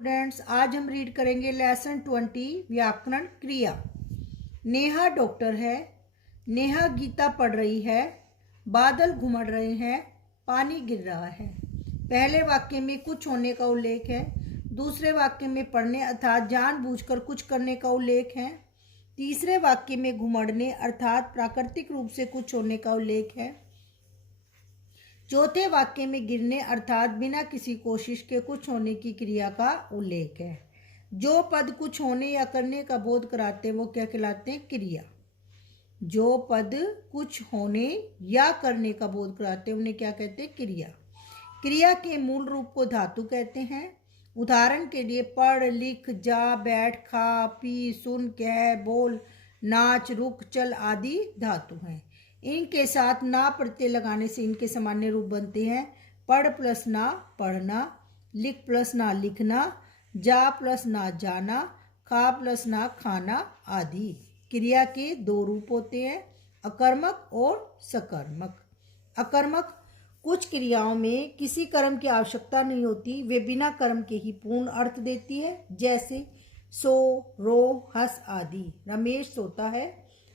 Students, आज हम read करेंगे लेसन 20 व्याकरण क्रिया। नेहा डॉक्टर है। नेहा गीता पढ़ रही है। बादल घुमड़ रहे हैं। पानी गिर रहा है। पहले वाक्य में कुछ होने का उल्लेख है। दूसरे वाक्य में पढ़ने अर्थात जानबूझकर कुछ करने का उल्लेख है। तीसरे वाक्य में घुमड़ने अर्थात प्राकृतिक रूप से कुछ होने का उल्लेख है। चौथे वाक्य में गिरने अर्थात बिना किसी कोशिश के कुछ होने की क्रिया का उल्लेख है। जो पद कुछ होने या करने का बोध कराते हैं वो क्या कहलाते हैं? क्रिया। जो पद कुछ होने या करने का बोध कराते हैं उन्हें क्या कहते हैं? क्रिया। क्रिया के मूल रूप को धातु कहते हैं। उदाहरण के लिए पढ़, लिख, जा, बैठ, खा, पी, सुन, कह, बोल, नाच, रुक, चल आदि धातु हैं। इनके साथ ना प्रत्यय लगाने से इनके सामान्य रूप बनते हैं। पढ़ प्लस ना पढ़ना, लिख प्लस ना लिखना, जा प्लस ना जाना, खा प्लस ना खाना आदि। क्रिया के दो रूप होते हैं, अकर्मक और सकर्मक। अकर्मक कुछ क्रियाओं में किसी कर्म की आवश्यकता नहीं होती, वे बिना कर्म के ही पूर्ण अर्थ देती है। जैसे सो, रो, हंस आदि। रमेश सोता है,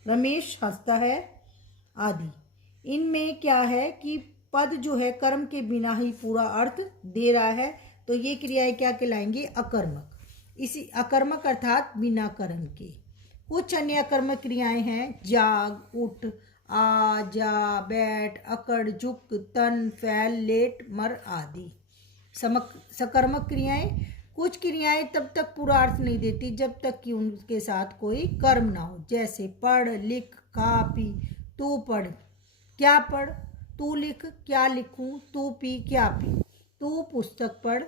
रमेश हंसता है आदि। इनमें क्या है कि पद जो है कर्म के बिना ही पूरा अर्थ दे रहा है, तो ये क्रियाएं क्या कहलाएंगी? अकर्मक। इसी अकर्मक अर्थात बिना कर्म के। कुछ अन्य अकर्मक क्रियाएं हैं, जाग, उठ, आ, जा, बैठ, अकड़, झुक, तन, फैल, लेट, मर आदि। सकर्मक क्रियाएं कुछ क्रियाएं तब तक पूरा अर्थ नहीं देती जब तक कि उनके साथ कोई कर्म ना हो। जैसे पढ़, लिख, खा, पी। तू पढ़, क्या पढ़? तू लिख, क्या लिखूं? तू पी, क्या पी? तू पुस्तक पढ़,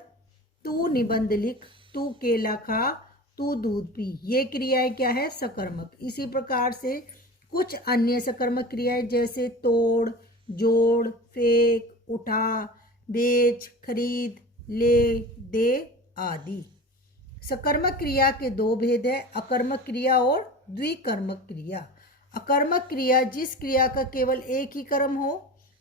तू निबंध लिख, तू केला खा, तू दूध पी। ये क्रियाएं क्या है? सकर्मक। इसी प्रकार से कुछ अन्य सकर्मक क्रियाएं जैसे तोड़, जोड़, फेंक, उठा, बेच, खरीद, ले, दे आदि। सकर्मक क्रिया के दो भेद है, अकर्मक क्रिया और द्विकर्मक क्रिया। अकर्मक क्रिया जिस क्रिया का केवल एक ही कर्म हो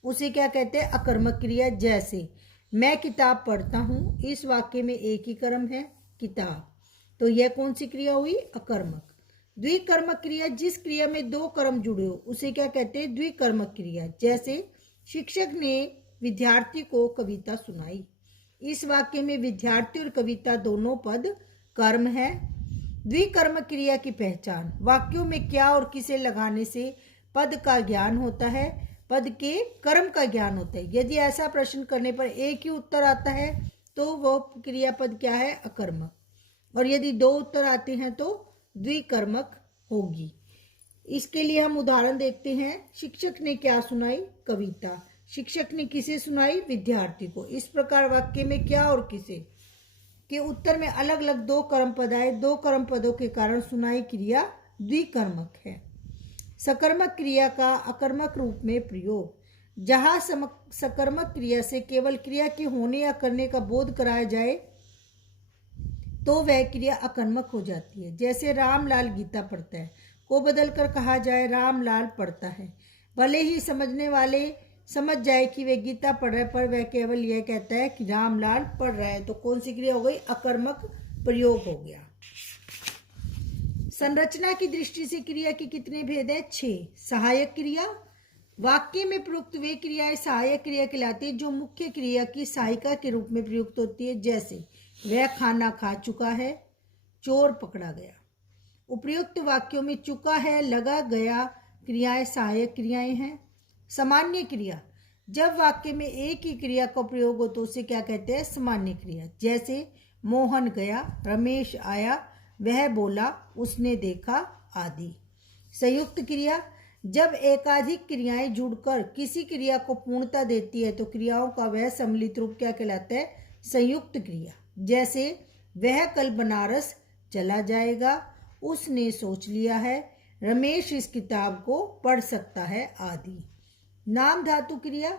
उसे क्या कहते हैं? अकर्मक क्रिया। जैसे मैं किताब पढ़ता हूँ, इस वाक्य में एक ही कर्म है, किताब, तो यह कौन सी क्रिया हुई? अकर्मक। द्विकर्मक क्रिया जिस क्रिया में दो कर्म जुड़े हो उसे क्या कहते हैं? द्विकर्मक क्रिया। जैसे शिक्षक ने विद्यार्थी को कविता सुनाई, इस वाक्य में विद्यार्थी और कविता दोनों पद कर्म है। द्विकर्मक क्रिया की पहचान, वाक्यों में क्या और किसे लगाने से पद का ज्ञान होता है, पद के कर्म का ज्ञान होता है। यदि ऐसा प्रश्न करने पर एक ही उत्तर आता है तो वो क्रियापद क्या है? अकर्मक। और यदि दो उत्तर आते हैं तो द्विकर्मक होगी। इसके लिए हम उदाहरण देखते हैं। शिक्षक ने क्या सुनाई? कविता। शिक्षक ने किसे सुनाई? विद्यार्थी को। इस प्रकार वाक्य में क्या और किसे के उत्तर में अलग अलग दो कर्म पद आए, दो कर्म पदों के कारण सुनाई क्रिया द्विकर्मक है। सकर्मक क्रिया का अकर्मक रूप में प्रयोग, जहां सकर्मक क्रिया से केवल क्रिया के होने या करने का बोध कराया जाए तो वह क्रिया अकर्मक हो जाती है। जैसे रामलाल गीता पढ़ता है को बदलकर कहा जाए रामलाल पढ़ता है। भले ही समझने वाले समझ जाए कि वह गीता पढ़ रहा है, पर वह केवल यह कहता है कि रामलाल पढ़ रहा है, तो कौन सी क्रिया हो गई? अकर्मक प्रयोग हो गया। संरचना की दृष्टि से क्रिया के कितने भेद है? 6। सहायक क्रिया, वाक्य में प्रयुक्त वे क्रियाएं सहायक क्रिया कहलाती है जो मुख्य क्रिया की सहायिका के रूप में प्रयुक्त होती है। जैसे वह खाना खा चुका है, चोर पकड़ा गया। उपर्युक्त वाक्यों में चुका है, लगा, गया क्रियाएं सहायक क्रियाएं हैं। सामान्य क्रिया, जब वाक्य में एक ही क्रिया का प्रयोग हो तो उसे क्या कहते हैं? सामान्य क्रिया। जैसे मोहन गया, रमेश आया, वह बोला, उसने देखा आदि। संयुक्त क्रिया, जब एकाधिक क्रियाएं जुड़कर किसी क्रिया को पूर्णता देती है तो क्रियाओं का वह सम्मिलित रूप क्या कहलाता है? संयुक्त क्रिया। जैसे वह कल बनारस चला जाएगा, उसने सोच लिया है, रमेश इस किताब को पढ़ सकता है आदि। नाम धातु क्रिया,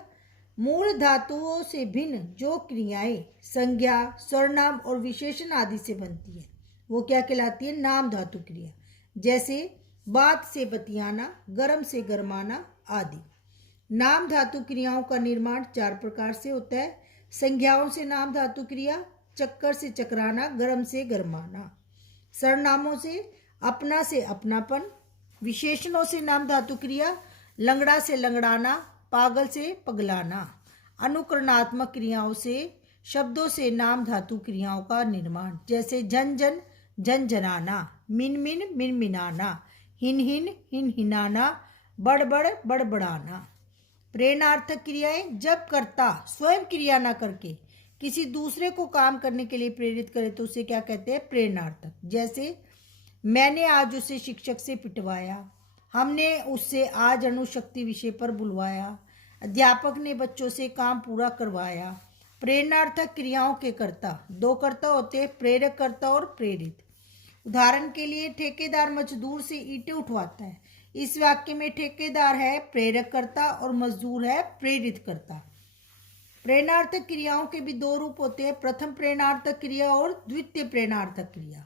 मूल धातुओं से भिन्न जो क्रियाएं संज्ञा, सर्वनाम और विशेषण आदि से बनती है वो क्या कहलाती है? नाम धातु क्रिया। जैसे बात से बतियाना, गर्म से गरमाना आदि। नाम धातु क्रियाओं का निर्माण 4 प्रकार से होता है। संज्ञाओं से नाम धातु क्रिया, चक्कर से चकराना, गर्म से गरमाना। सर्वनामों से अपनापन, विशेषणों से नाम धातु क्रिया, लंगड़ा से लंगड़ाना, पागल से पगलाना। अनुकरणात्मक क्रियाओं से शब्दों से नाम धातु क्रियाओं का निर्माण, जैसे झन झंझनाना, मिन मिनमिनाना, हिन हिनहिनाना, बड़बड़ बड़बड़ाना। प्रेरणार्थक क्रियाएं, जब कर्ता स्वयं क्रिया न करके किसी दूसरे को काम करने के लिए प्रेरित करे तो उसे क्या कहते हैं? प्रेरणार्थक। जैसे मैंने आज उसे शिक्षक से पिटवाया, हमने उससे आज अणुशक्ति विषय पर बुलवाया, अध्यापक ने बच्चों से काम पूरा करवाया। प्रेरणार्थक क्रियाओं के कर्ता दो कर्ता होते हैं, प्रेरक कर्ता और प्रेरित। उदाहरण के लिए ठेकेदार मजदूर से ईंटें उठवाता है। इस वाक्य में ठेकेदार है प्रेरक कर्ता और मजदूर है प्रेरित कर्ता। प्रेरणार्थक क्रियाओं के भी दो रूप होते हैं, प्रथम प्रेरणार्थक क्रिया और द्वितीय प्रेरणार्थक क्रिया।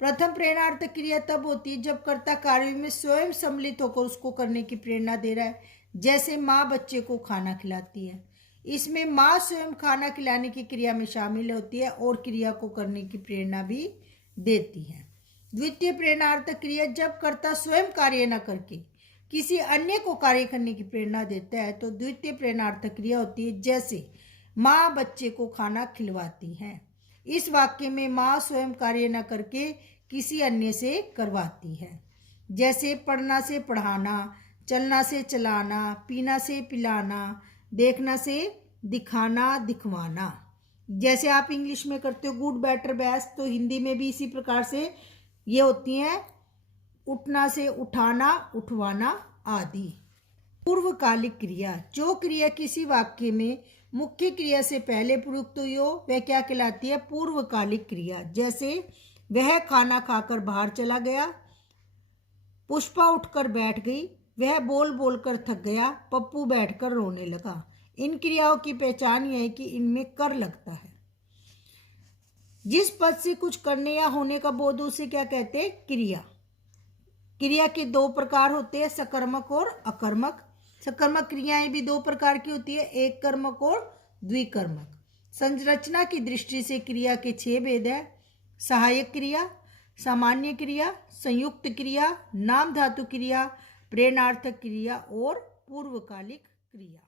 प्रथम प्रेरणार्थक क्रिया तब होती है जब कर्ता कार्य में स्वयं सम्मिलित होकर उसको करने की प्रेरणा दे रहा है, जैसे माँ बच्चे को खाना खिलाती है। इसमें माँ स्वयं खाना खिलाने की क्रिया में शामिल होती है और क्रिया को करने की प्रेरणा भी देती है। द्वितीय प्रेरणार्थक क्रिया, जब कर्ता स्वयं कार्य न करके किसी अन्य को कार्य करने की प्रेरणा देता है तो द्वितीय प्रेरणार्थक क्रिया होती है, जैसे माँ बच्चे को खाना खिलवाती है। इस वाक्य में माँ स्वयं कार्य न करके किसी अन्य से करवाती है, जैसे पढ़ना से पढ़ाना, चलना से चलाना, पीना से पिलाना, देखना से दिखाना दिखवाना। जैसे आप इंग्लिश में करते हो गुड बेटर बेस्ट, तो हिंदी में भी इसी प्रकार से ये होती हैं, उठना से उठाना उठवाना आदि। पूर्वकालिक क्रिया, जो क्रिया किसी वाक्य में मुख्य क्रिया से पहले प्रयुक्त हुई हो वह क्या कहलाती है? पूर्वकालिक क्रिया। जैसे वह खाना खाकर बाहर चला गया, पुष्पा उठकर बैठ गई, वह बोल बोल कर थक गया, पप्पू बैठकर रोने लगा। इन क्रियाओं की पहचान यह है कि इनमें कर लगता है। जिस पद से कुछ करने या होने का बोध उसे क्या कहते हैं? क्रिया। क्रिया के दो प्रकार होते हैं, सकर्मक और अकर्मक। सकर्मक क्रियाएं भी दो प्रकार की होती है, एक कर्मक और द्विकर्मक। संरचना की दृष्टि से क्रिया के 6 भेद है: सहायक क्रिया, सामान्य क्रिया, संयुक्त क्रिया, नाम धातु क्रिया, प्रेरणार्थक क्रिया और पूर्वकालिक क्रिया।